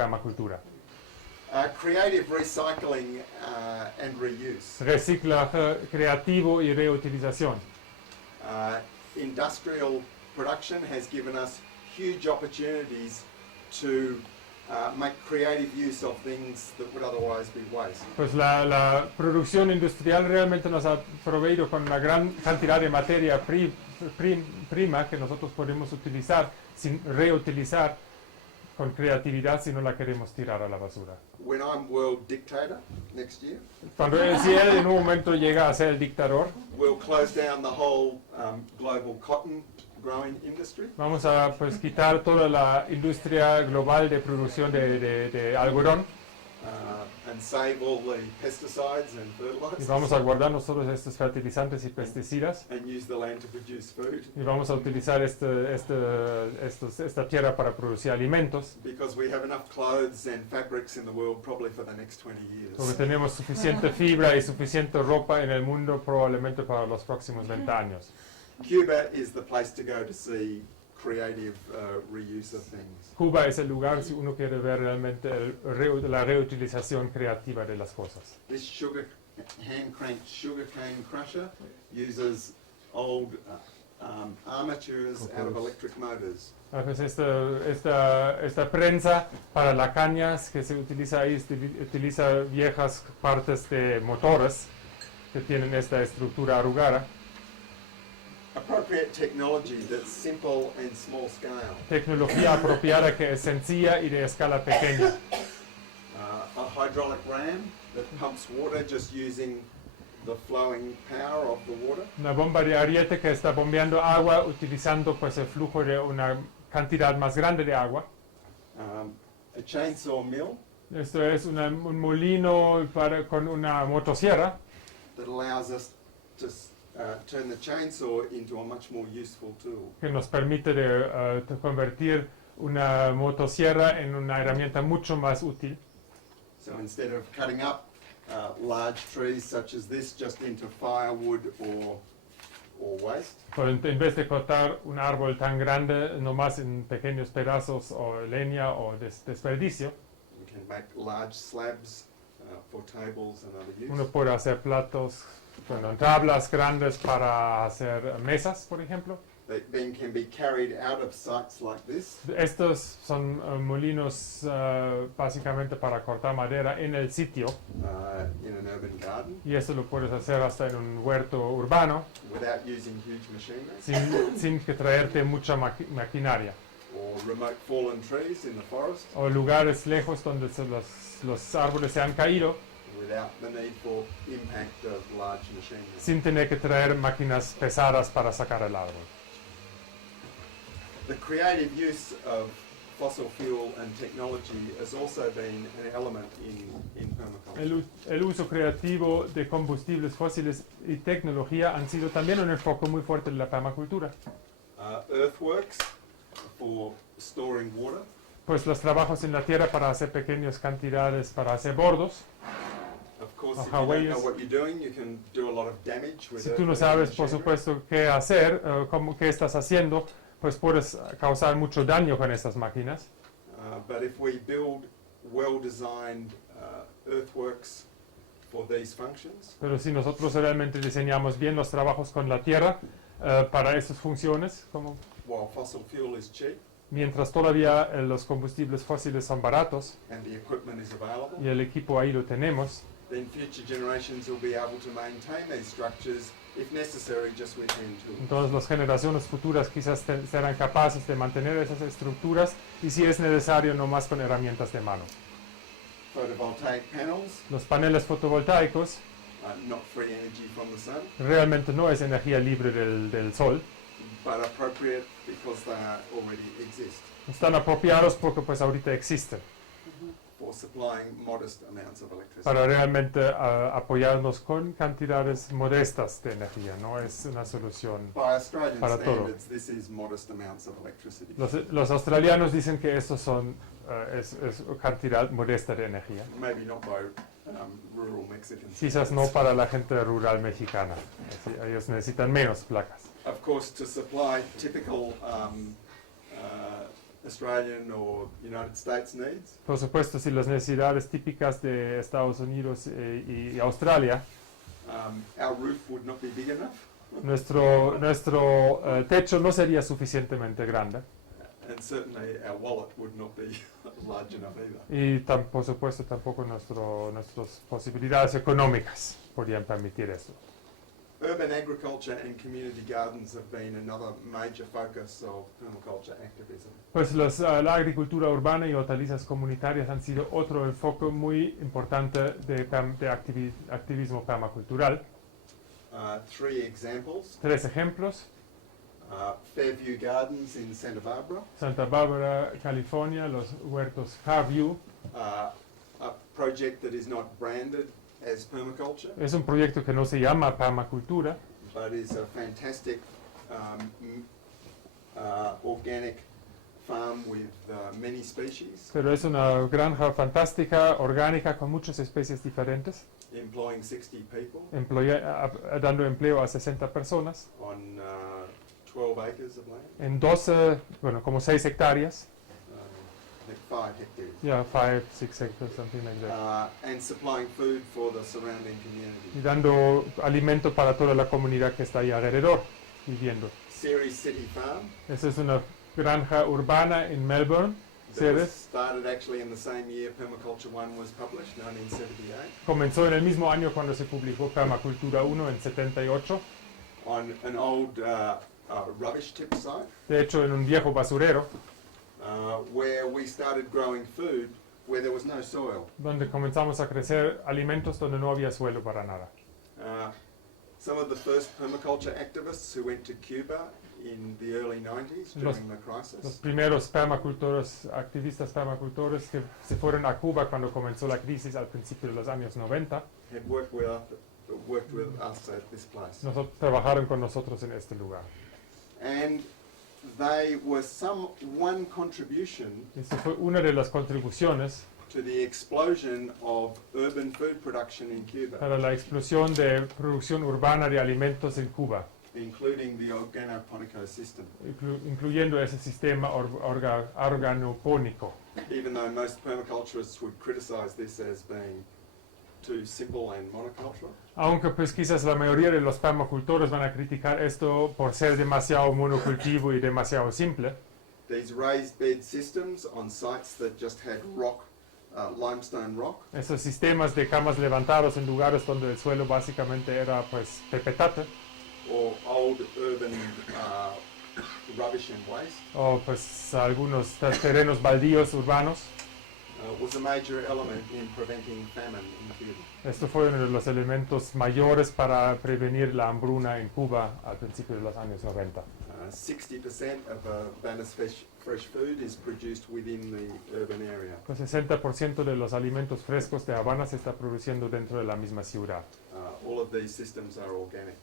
permacultura. Creative recycling and reuse. Reciclaje creativo y reutilización. Industrial production has given us huge opportunities to make creative use of things that would otherwise be waste. Pues la producción industrial realmente nos ha proveído con una gran cantidad de materia prima que nosotros podemos utilizar, sin reutilizar con creatividad si no la queremos tirar a la basura. When I'm world dictator next year, Si él en un momento llega a ser el dictador, we'll close down the whole global cotton growing industry. vamos a pues quitar toda la industria global de producción de algodón And save all the pesticides and y fertilizers. vamos a guardarnos todos estos fertilizantes y pesticidas And use the land to produce food. y vamos a utilizar esta tierra para producir alimentos, Because we have enough clothes and fabrics in the world probably for the next 20 porque years. tenemos suficiente fibra y suficiente ropa en el mundo probablemente para los próximos 20 años. Cuba is the place to go to see creative reuse of things. Cuba es el lugar si uno quiere ver realmente la reutilización creativa de las cosas. This hand-cranked sugarcane crusher uses old armatures out of electric motors. Pues esta prensa para la caña que se utiliza ahí utiliza viejas partes de motores que tienen esta estructura arrugada. Appropriate technology that's simple and small scale. Tecnología apropiada que es sencilla y de escala pequeña. A hydraulic ram that pumps water just using the flowing power of the water. Una bomba de ariete que está bombeando agua utilizando pues el flujo de una cantidad más grande de agua. A chainsaw mill Esto es un molino con una motosierra that allows us to turn the chainsaw into a much more useful tool. que nos permite de convertir una motosierra en una herramienta mucho más útil. So instead of cutting up large trees such as this just into firewood or waste, En vez de cortar un árbol tan grande nomás en pequeños pedazos o leña o desperdicio, we can make large slabs for tables and other use. uno puede hacer platos, tablas grandes para hacer mesas, por ejemplo. They then can be carried out of sites like this Estos son molinos básicamente para cortar madera en el sitio, in an urban garden y eso lo puedes hacer hasta en un huerto urbano without using huge machinery, sin que traerte mucha maquinaria, or remote fallen trees in the forest o lugares lejos donde los árboles se han caído without the need for impact of large machinery. sin tener que traer máquinas pesadas para sacar el árbol. The creative use of fossil fuel and technology has also been an element in permaculture. El uso creativo de combustibles fósiles y tecnología han sido también un enfoque muy fuerte de la permacultura. Earthworks for storing water, Pues los trabajos en la tierra para hacer pequeñas cantidades, para hacer bordos. of course, if you How don't ways- know what you're doing, you can do a lot of damage with Si tú no sabes, por supuesto, qué hacer, qué estás haciendo, pues puedes causar mucho daño con estas máquinas. But if we build well-designed earthworks for these functions, Pero si nosotros realmente diseñamos bien los trabajos con la tierra para esas funciones, como while fossil fuel is cheap mientras todavía los combustibles fósiles son baratos and the equipment is available, y el equipo ahí lo tenemos, then future generations will be able to maintain these structures, if necessary, just with hand tools. entonces las generaciones futuras quizás serán capaces de mantener esas estructuras y si es necesario no más con herramientas de mano. Photovoltaic panels, Los paneles fotovoltaicos not free energy from the sun, realmente no es energía libre del sol, but appropriate because they already exist están apropiados porque pues ahorita existen for supplying modest amounts of electricity. para realmente apoyarnos con cantidades modestas de energía, no es una solución. By Australian para todo. standards, this is modest amounts of electricity. Los australianos dicen que estos son es cantidad modesta de energía. Maybe not by rural Mexicans. Quizás no para la gente rural mexicana. Sí, ellos necesitan menos placas. Of course, to supply typical Australian or United States needs. Por supuesto, si las necesidades típicas de Estados Unidos y Australia, Our roof would not be big enough, nuestro techo no sería suficientemente grande and certainly our wallet would not be large enough either. y por supuesto tampoco nuestras posibilidades económicas podrían permitir eso. Urban agriculture and community gardens have been another major focus of permaculture activism. Pues la agricultura urbana y hortalizas comunitarias han sido otro enfoque muy importante de activismo permacultural. 3 examples. 3 ejemplos: Fairview Gardens in Santa Barbara, Santa Bárbara, California, los huertos Fairview. a project that is not branded as permaculture, Es un proyecto que no se llama permacultura, but is a fantastic organic farm with many species, pero es una granja fantástica, orgánica, con muchas especies diferentes, employing 60 people dando empleo a 60 personas on 12 acres of land. en 12, bueno, como 6 hectáreas. I think 5 hectares. Yeah, 5, 6 hectares, something like that. And supplying food for the surrounding community. Y dando alimento para toda la comunidad que está ahí alrededor viviendo. Ceres City Farm. Esa es una granja urbana en Melbourne, That was Ceres. started actually in the same year Permaculture 1 was published, 1978, Comenzó en el mismo año cuando se publicó Permacultura 1 en 78. on an old rubbish tip site, De hecho, en un viejo basurero, where we started growing food where there was no soil. donde comenzamos a crecer alimentos donde no había suelo para nada. Some of the first permaculture activists who went to Cuba in the early 90s during the Los crisis primeros permacultores, activistas permacultores que se fueron a Cuba cuando comenzó la crisis al principio de los años 90, had worked with us at this place. trabajaron con nosotros en este lugar. And they were one contribution Esta fue una de las contribuciones to the explosion of urban food production in Cuba, para la explosión de producción urbana de alimentos en Cuba, including the organoponico system. incluyendo ese sistema organopónico. Even though most permaculturists would criticize this as being too simple and monocultural, Aunque pues quizás la mayoría de los permacultores van a criticar esto por ser demasiado monocultivo y demasiado simple. these raised bed systems on sites that just had limestone rock, Esos sistemas de camas levantados en lugares donde el suelo básicamente era pues pepetate or old urban rubbish and waste, o pues algunos terrenos baldíos urbanos. was a major element in preventing famine in Cuba. Esto fue uno de los elementos mayores para prevenir la hambruna en Cuba al principio de los años 90. 60% of Banner's fresh food is produced within the urban area. El 60% de los alimentos frescos de Habana se está produciendo dentro de la misma ciudad. All of these systems are organic.